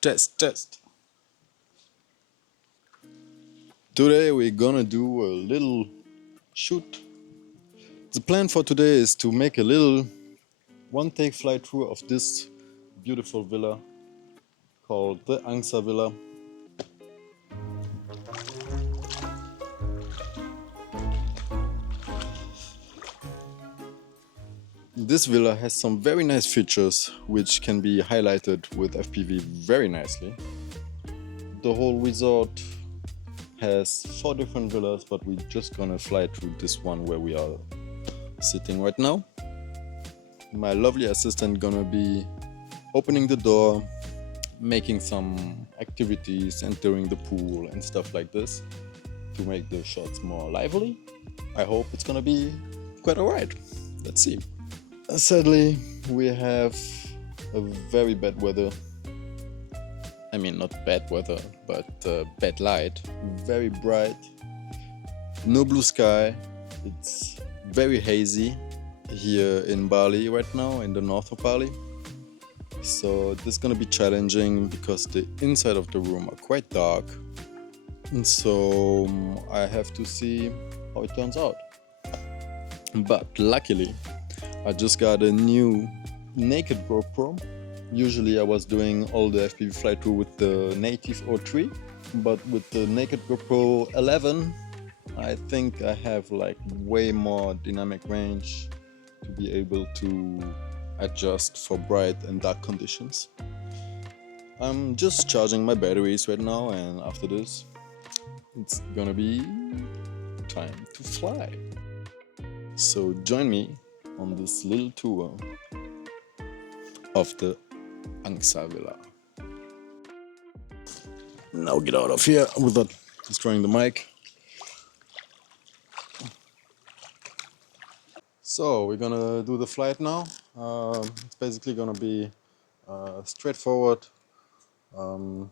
Test. Today we're gonna do a little shoot. The plan for today is to make a little one-take flight through of this beautiful villa called the Angsa Villa. This villa has some very nice features which can be highlighted with FPV very nicely. The whole resort has 4 different villas, but we're just gonna fly through this one where we are sitting right now. My lovely assistant gonna be opening the door, making some activities, entering the pool and stuff like this to make the shots more lively. I hope it's gonna be quite alright. Let's see. Sadly, we have a very bad weather. I mean, not bad weather, but bad light. Very bright. No blue sky. It's very hazy here in Bali right now, in the north of Bali. So this is gonna be challenging because the inside of the room are quite dark. And so I have to see how it turns out. But luckily, I just got a new naked GoPro. Usually I was doing all the FPV flight through with the native O3, but with the naked GoPro 11, I think I have like way more dynamic range to be able to adjust for bright and dark conditions. I'm just charging my batteries right now, and after this, it's gonna be time to fly. So join me on this little tour of the Angsa Villa. Now get out of here without destroying the mic. So we're gonna do the flight now. It's basically gonna be straightforward. I'm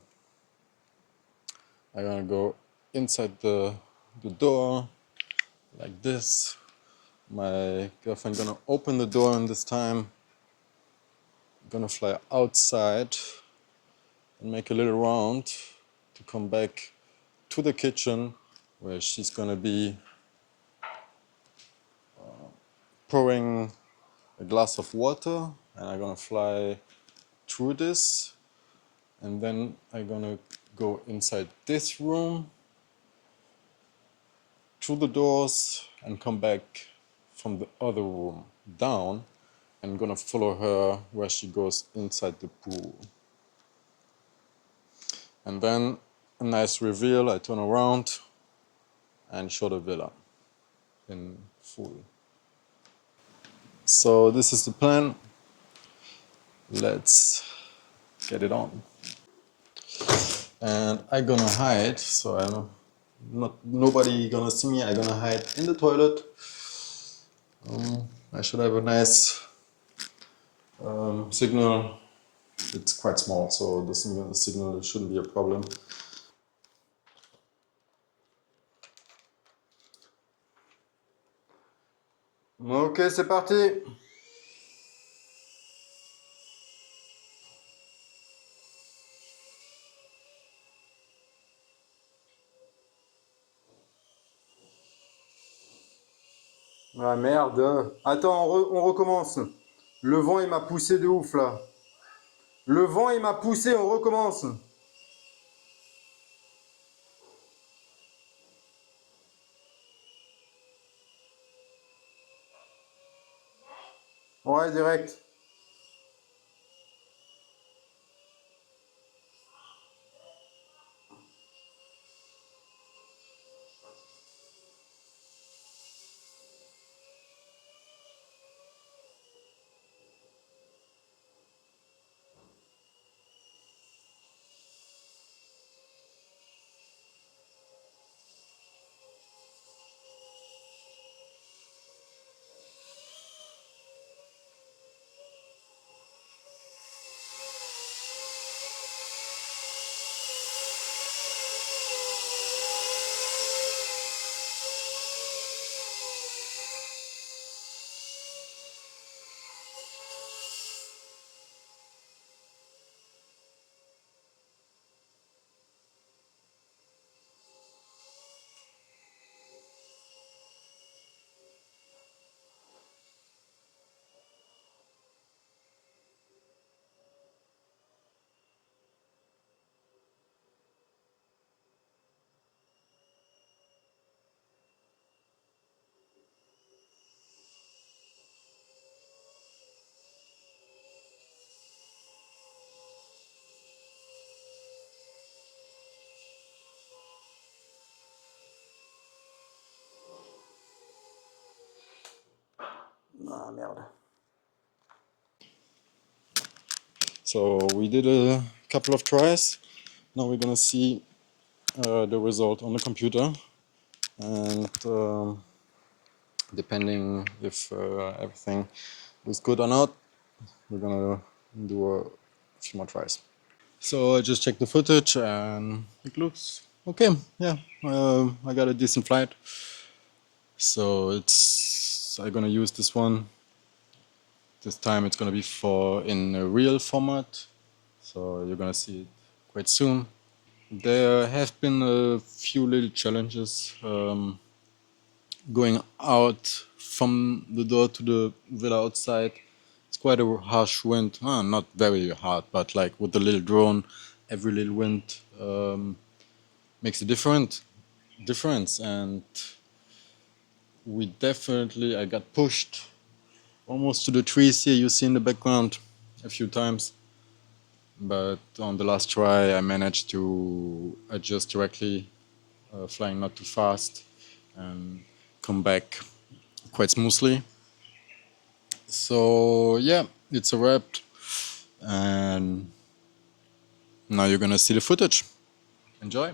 gonna go inside the door like this. My girlfriend gonna open the door, and this time gonna fly outside and make a little round to come back to the kitchen where she's gonna be pouring a glass of water, and I'm gonna fly through this, and then I'm gonna go inside this room through the doors and come back from the other room down, and gonna follow her where she goes inside the pool. And then a nice reveal, I turn around and show the villa in full. So this is the plan. Let's get it on. And I'm gonna hide, so I know nobody gonna see me. I'm gonna hide in the toilet. I should have a nice signal. It's quite small, so the signal shouldn't be a problem. Ok, c'est parti. Ah merde. Attends, on recommence. Le vent il m'a poussé de ouf là. Le vent il m'a poussé, on recommence. Ouais, direct. Ah, merde. So we did a couple of tries. Now we're gonna see the result on the computer, and depending if everything is good or not, we're gonna do a few more tries. So I just checked the footage and it looks okay. Yeah, I got a decent flight. So I'm gonna use this one. This time it's gonna be in a real format. So you're gonna see it quite soon. There have been a few little challenges going out from the door to the villa outside. It's quite a harsh wind. Not very hard, but like with the little drone, every little wind makes a difference. And I got pushed almost to the trees here you see in the background a few times. But on the last try, I managed to adjust directly, flying not too fast, and come back quite smoothly. So yeah, it's a wrap, and now you're gonna see the footage. Enjoy.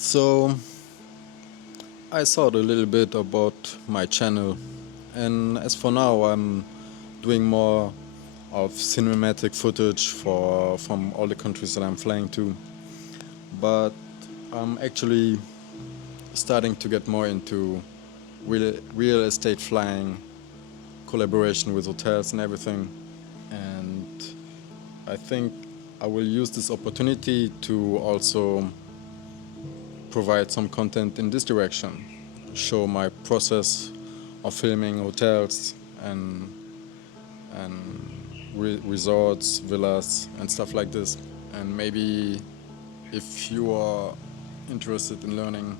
So I thought a little bit about my channel, and as for now I'm doing more of cinematic footage from all the countries that I'm flying to, but I'm actually starting to get more into real estate flying, collaboration with hotels and everything, and I think I will use this opportunity to also provide some content in this direction, show my process of filming hotels and resorts, villas, and stuff like this. And maybe if you are interested in learning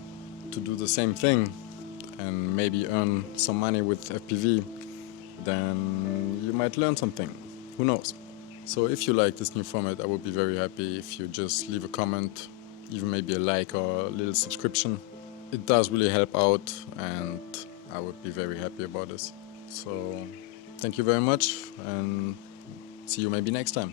to do the same thing and maybe earn some money with FPV, then you might learn something. Who knows? So if you like this new format, I would be very happy if you just leave a comment, even maybe a like or a little subscription. It does really help out, and I would be very happy about this. So thank you very much, and see you maybe next time.